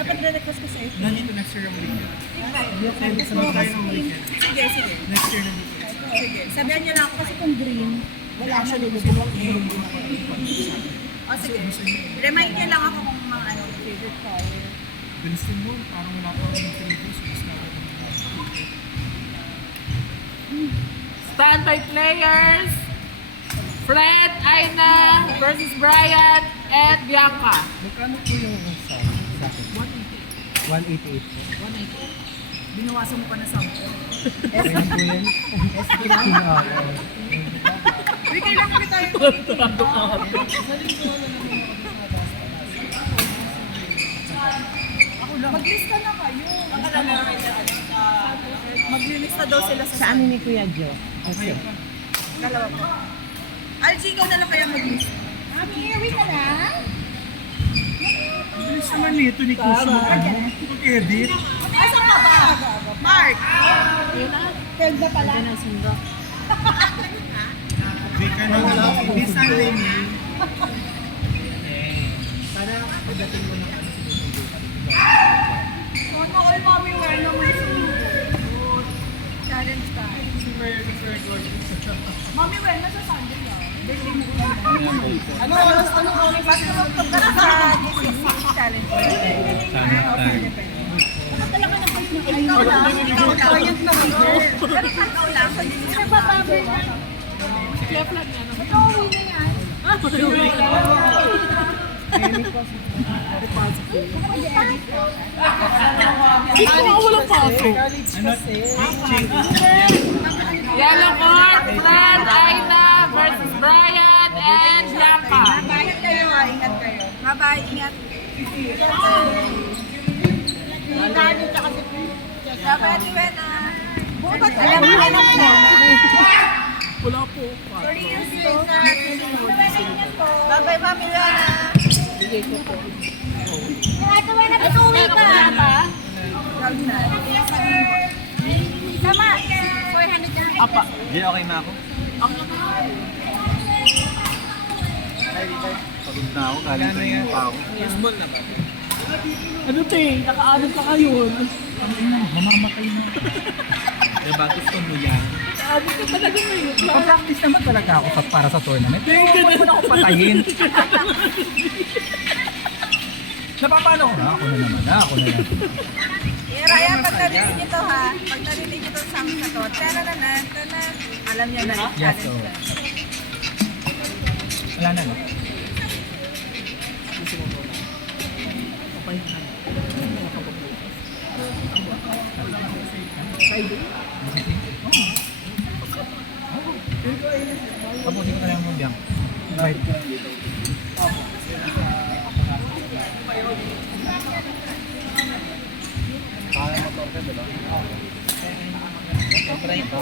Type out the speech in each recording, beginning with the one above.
Dapat re-request ko sa'yo. Nandito next year yung weekend. Tayo ng weekend. Sige, sige. Next year na dito. Sige. Sabihan niyo lang ako kasi kung green, wala siya lulubog. O sige. Remind niyo lang ako kung mga ano, favorite color. Gusto mo, parang wala pa akong previous. Standby players. Fred, Aina versus Brian and Bianca. Magkano po yung sa akin? 188 po. 188. Binawasan mo pa na 10. Ayun po yan. SP lang. Uy, kailangan kita tayo. Maglista na kayo. Maglilista daw sila sa Sa amin ni Kuya Joe. Okay. dalawa po. Algie, ikaw na lang kaya maglista. Here we ka na. Bilis naman nito ni Kusho. Mag-edit. Asa ka ba? Mark! Kaya na pala. Di ka na lang. Di Sunday ni. Sana pagdating mo ng ano sinusundo ka. Ano all mommy wear na may sumunod. Challenge tayo. Super gorgeous. Mommy wear na sa Sunday ah. Birthday mo ba? Ano oras? Anong oras? Ba't ka magpunta sa GCC challenge? Talaga na kayo ng ikaw lang. Client na kayo. Pero ikaw lang. Sa GCC ba tabi na? Clef lang yan. Ikaw uwi na yan. Ikaw walang pasok. Ano? Yellow court, Fred, Aina versus Brian and Bianca. Ingat kayo ha. Ingat kayo. Bye-bye. Ingat. Bye-bye, Tiwena. Bukat ka lang anak mo. Wala po. Bye-bye, Mami Lana. Bigay ko po. Patuloy pa. Proud na. Sama. 400 na. Apa. Di okay na ako? Pagod na ako. Galing training pa ako. Baseball na ba? Ano te? Nakaanod ka ngayon. Mamamatay na. Diba gusto mo yan? Nakaanod ka talaga ngayon. Nakapractice naman talaga ako para sa tournament. Pero huwag mo na ako patayin. Napapano ko na? Ako na naman. Ako na naman. Raya, pag narinig nyo to ha, pag narinig nyo to sa na to, tanananan, alam nyo na, Yes, challenge so. na. Wala na, no? Tapusin ko na lang mo, Biang. Right. Kaya motor ka, diba? Siyempre ito.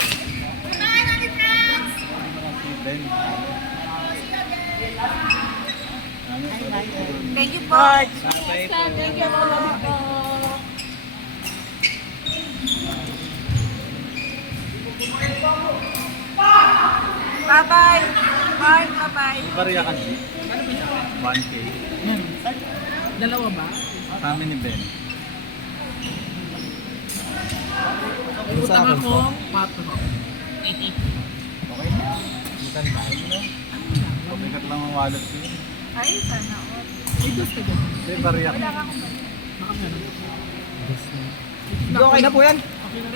Thank you po. Thank you po. Bye-bye. Bye, bye-bye. Bariya ka niya. 1K. Dalawa ba? Kami ni Ben. Utang akong pato. Okay na. Bukan tayo na. Pabigat lang ang wallet ko. Ay, sana all. Ay, gusto ko. Hindi, bariya ka. Baka meron. Okay na po yan.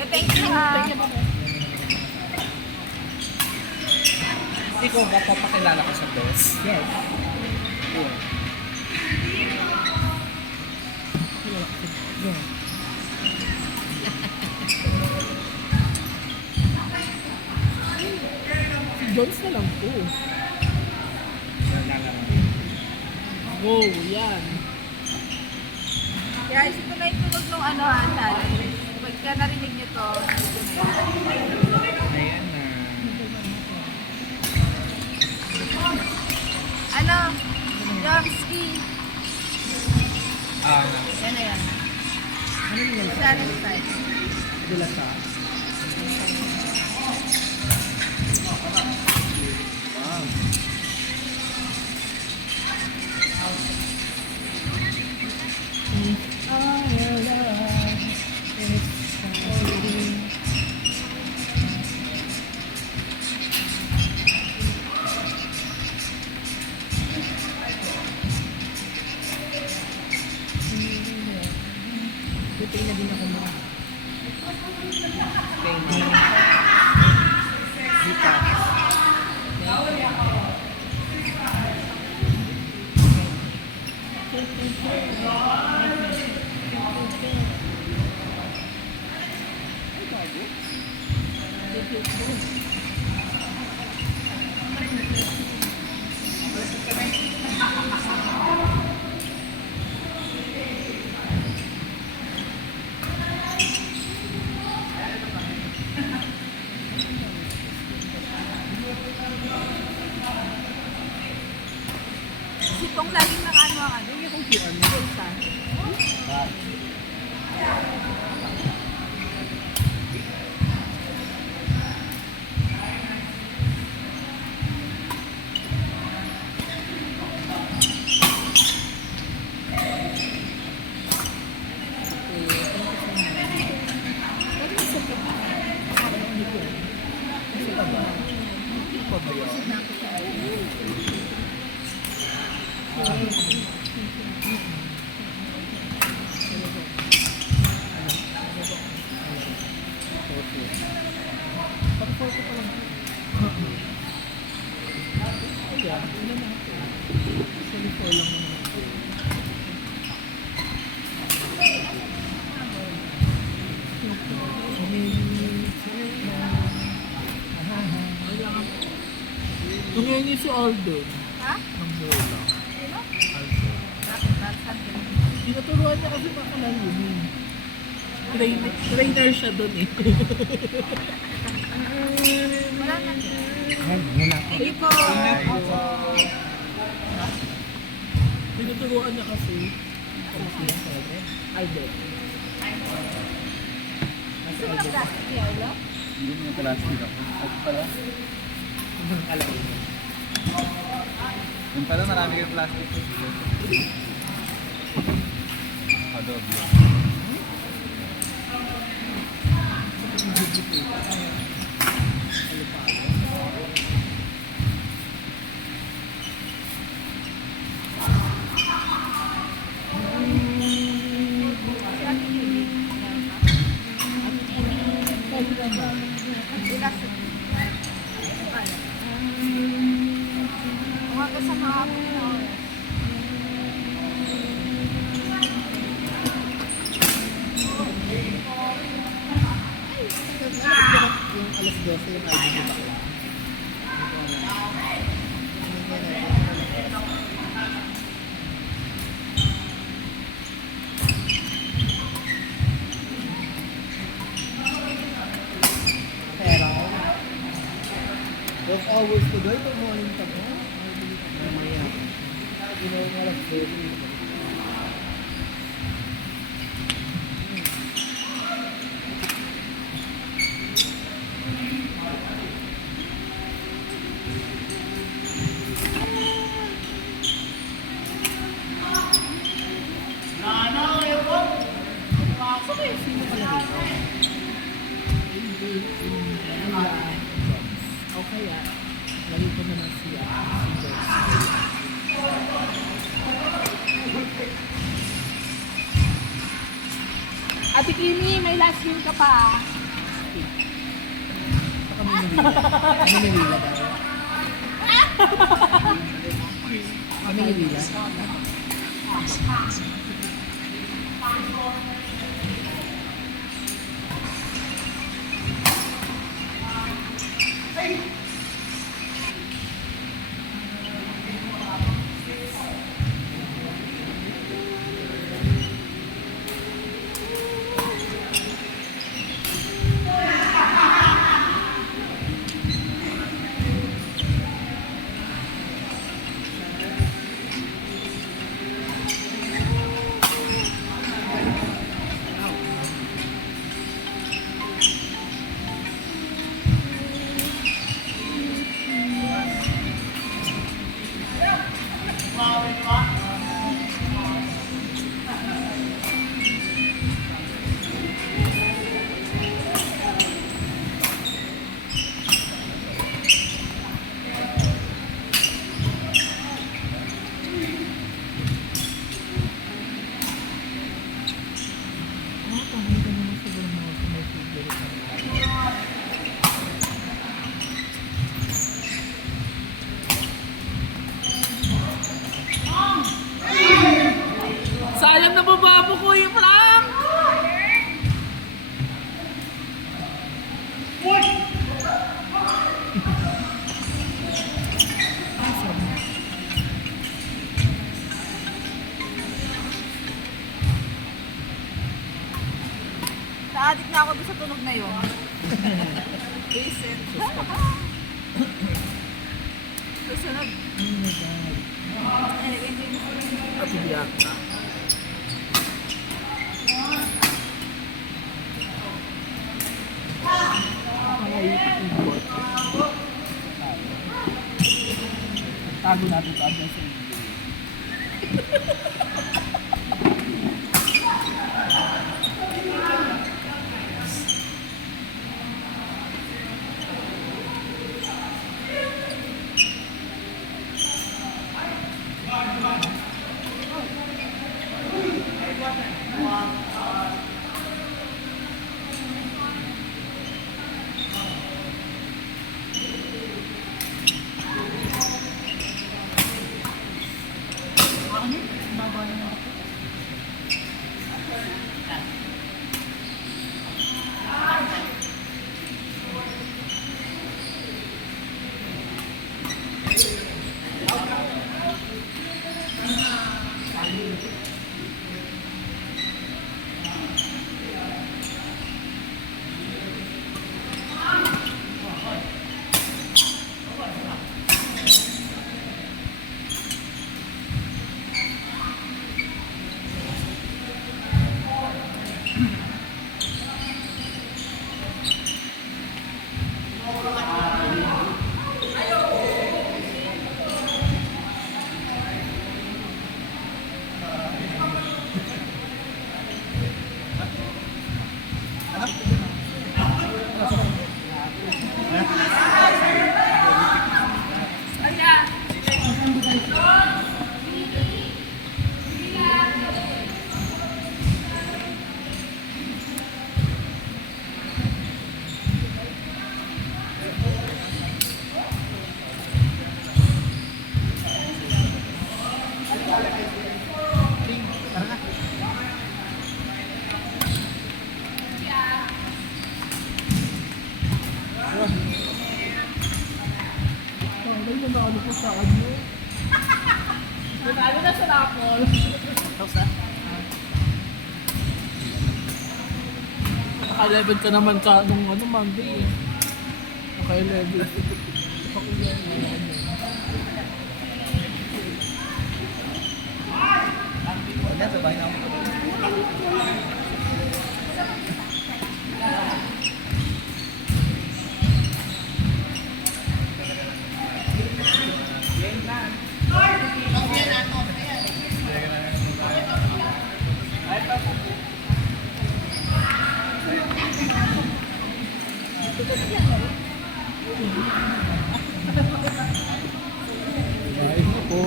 Thank you ha. Thank you po. Ikaw ba papakilala ka sa boss? Yes. Si Jones na lang po. Wow, yan. Kaya ito na yung tunog ng ano ha, challenge. Pagka narinig nyo to, ito na yun. Ayan na. Ano? Jobski. Yan na yan. Ano yung Challenge time. dila sa? Wow. Pay na din ako mo. Pay na. Dita. Si Tong laging nakaano ang ano, yung QR mo. Tumingi si Alden. Ha? Ng bola. Sino? Alden. Tinuturuan niya kasi makalalunin. Trainer siya doon eh. Wala na. Muna ako. Sige po. Tinuturuan niya kasi. Alden. Gusto mo ng plastic, Yarlo? Hindi mo plastic ako. At pala. Ibang kalaki. Yung pala marami kang plastic. Adobe. Umaga sa mga hapon na oras. Yung alas 12 yung ID ko bakla. Pero, 12 hours to go, ito morning pa po. Mamaya. Ginawa mo alas 12. O kaya, lagi ko naman siya. Ate Kimi, may last game ka pa. Baka may nilila. May nilila daw. May nilila. nabababo ko yung Frank! Na-addict na ako doon sa tunog na yun. Listen. Susunod. Anyway, hindi mo. Ate Bianca. Tago natin ito agad sa inyo. Lalo na sa Napol. Naka-11 ka naman sa nung ano, Monday eh. Naka-11. Wala, sabay na ako. Baik po.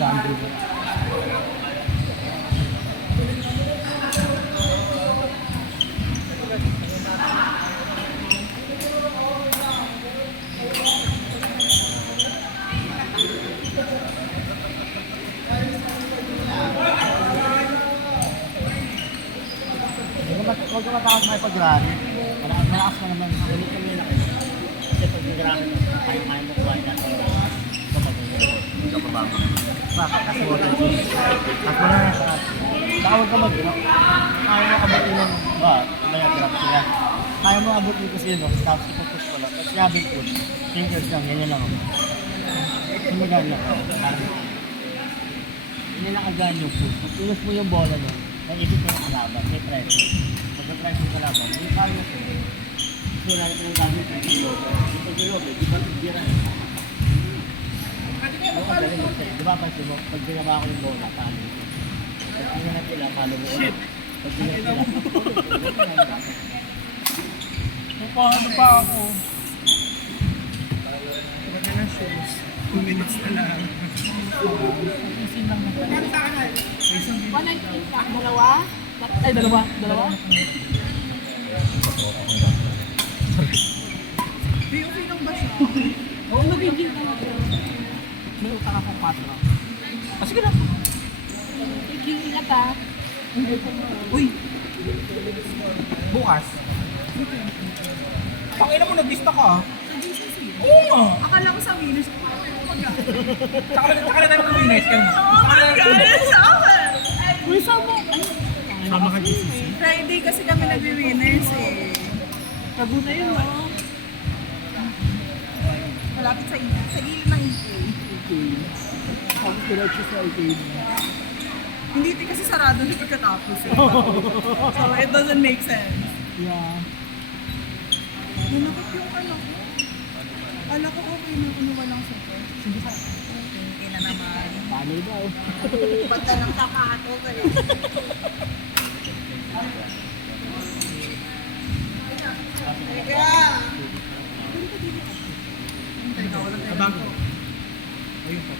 Sandro po. Huwag ka matakot may pag-rally. Malakas ka naman. Galit kami na. Kasi pag nag-rally mo, kaya mo kuha na kapag nag-rally. Bakit? Kasi water change. At wala na sa kasi. Saka huwag ka mag-drop. Kaya mo abutin ng may drop sila. Kaya mo abutin kasi yun. Tapos ipupush mo lang. Tapos yabi push. Fingers lang. Ganyan lang. Sumagaan lang. Ganyan lang agaan yung push. Pag punos mo yung bola nun, naipit mo yung kalaban. May pressure. Pagka-pressure yung kalaban, hindi kaya mo. Kasi wala natin ang gamit yung pag-lobe. Yung pag-lobe, di ba tibira eh? Di ba pansin mo, pag binaba ko yung bola, paano yun? Pag pinanap nila, palo mo ulit. Pag pinanap nila, Paano pa ako? Ba't na ng shows? 2 minutes na lang. Isin lang na. 198 lang. Dalawa? Ay, dalawa. Dalawa? Di, okay lang ba siya? Oo, magiging ka na. May utang akong 4. Ah, sige na. Ingat ah. Uy! Bukas? Pakina mo, naglista ka ah. Oo nga! Akala ko sa Winners. Saka na tayo mag-winners kayo. Oh my God! Sa akin! Uy, sama. Sama ka GCC. Friday kasi kami nag-winners eh. Tago na yun, no? Malapit sa gilid ng EA. Okay. Tapos diretso sa arcade. Hindi kasi sarado na pagkatapos eh. So it doesn't make sense. Yeah. Nanakot yung ano ko. Kala ko okay na kung walang support. Hindi na naman. Paano daw? Ba't na lang kakato kayo? Teka! Kabago. Ayun pa.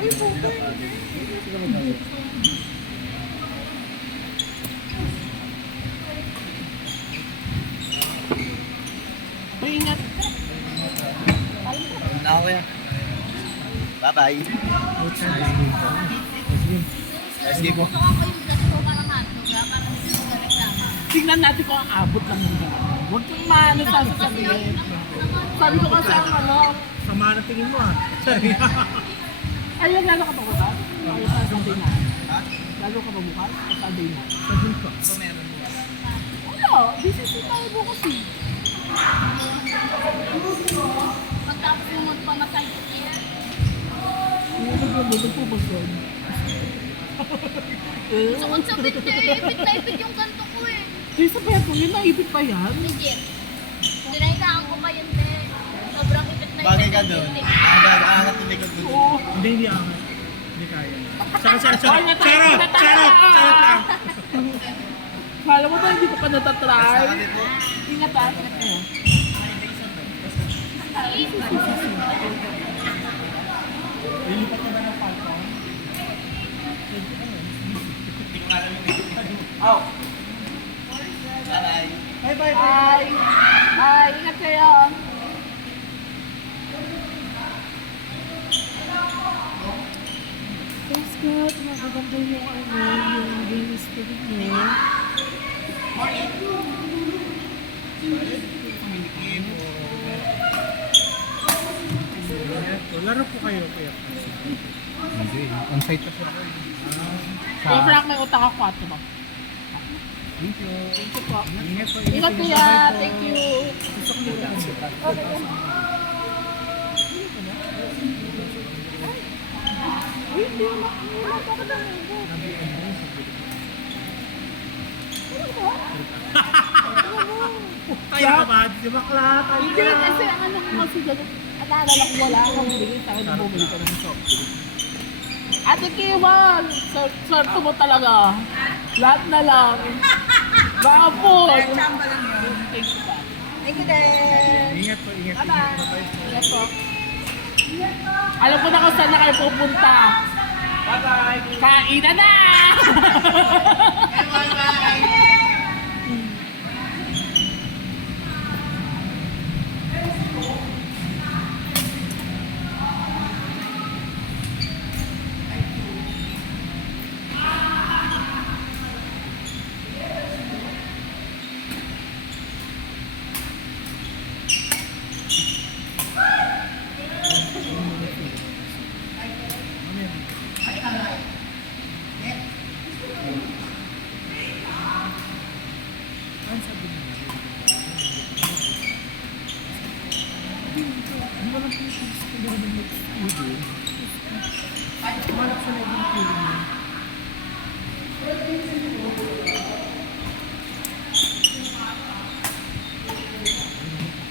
Ay, puto Uy, ingat. Na ako yan. Bye-bye. Let's go. Tingnan natin kung ang abot lang ng gano'n. Huwag kang maano sasabihin. Sabi ko kasi ang ano, Sama na tingin mo ah. Sorry. ayun, lalo ka pa bukas? Ayun, sa Sunday na. Lalo ka pa bukas? O Sunday na? Sabi ko. Wala, BCC tayo bukas eh. Pagtapos mo magpamatay ko here, Ano po ba yun? gusto kong sabit eh. Ipit na ipit yung kanto ko eh. Kaya sabihan ko, yun naipit pa yan? Legit. Dinailangan ko pa yun eh. Sobrang ipit na Bagay ipit ka yung doon. tinik. Ang tulikod doon. Oo. Hindi ako. Hindi kaya. Charot Ay, lang. Kala mo ba hindi ko pa natatry? Ingat ah, ingat kayo. Bye bye. Bye! Bye! Ingat kayo! Thanks God, magaganda yung yung game spirit niyo. Laro po kayo kaya. Hindi. On-site pa sila. Yung Frank, may utang ako 4 ba? Thank you. Thank you po. Ingat po. Ingat kuya! Thank you! Gusto ko muna. Uy, hindi mo wala pa ako ng ubo. Kaya ka ba? Di ba klat? Hindi, kasi ang ano ko kasi dyan, at naalala ko wala akong bigay sa akin na bumili ko ng shop. Ate Kiwan! Swerte mo talaga. Lahat na lang. Baka po. Chamba lang yun. Thank you ba? Thank you din. Ingat po, ingat. Bye-bye. Ingat po. Alam ko na kung saan na kayo pupunta. Bye-bye. Kainan na!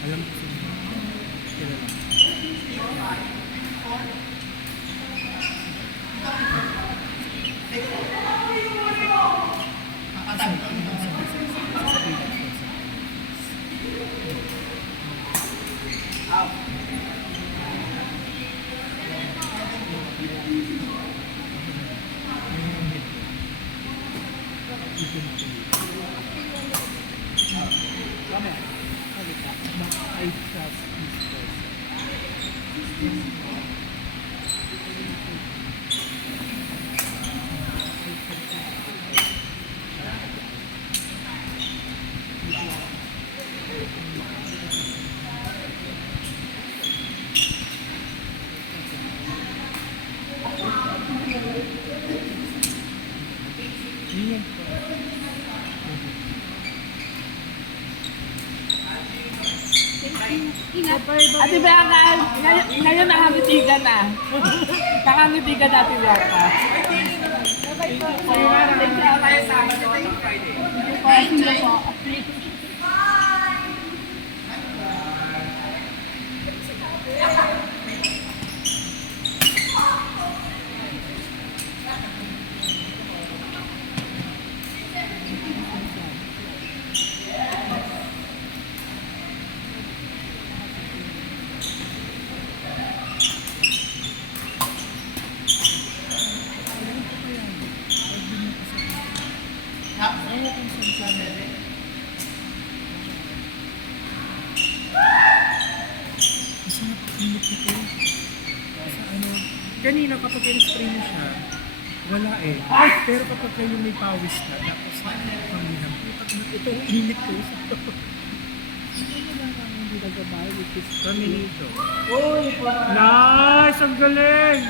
Alam ko sila. Kilala. Kami. Halika. I trust this person. Ate Bianca, ngayon nakangiti ka na. Nakangiti ka na, Ate Bianca. Thank you po. Thank you po. Kanina kapag in-spray mo siya, wala eh. Pero kapag kayo may pawis na, tapos panghinang, ito init ko sa Caminito. Nice! Ang galing!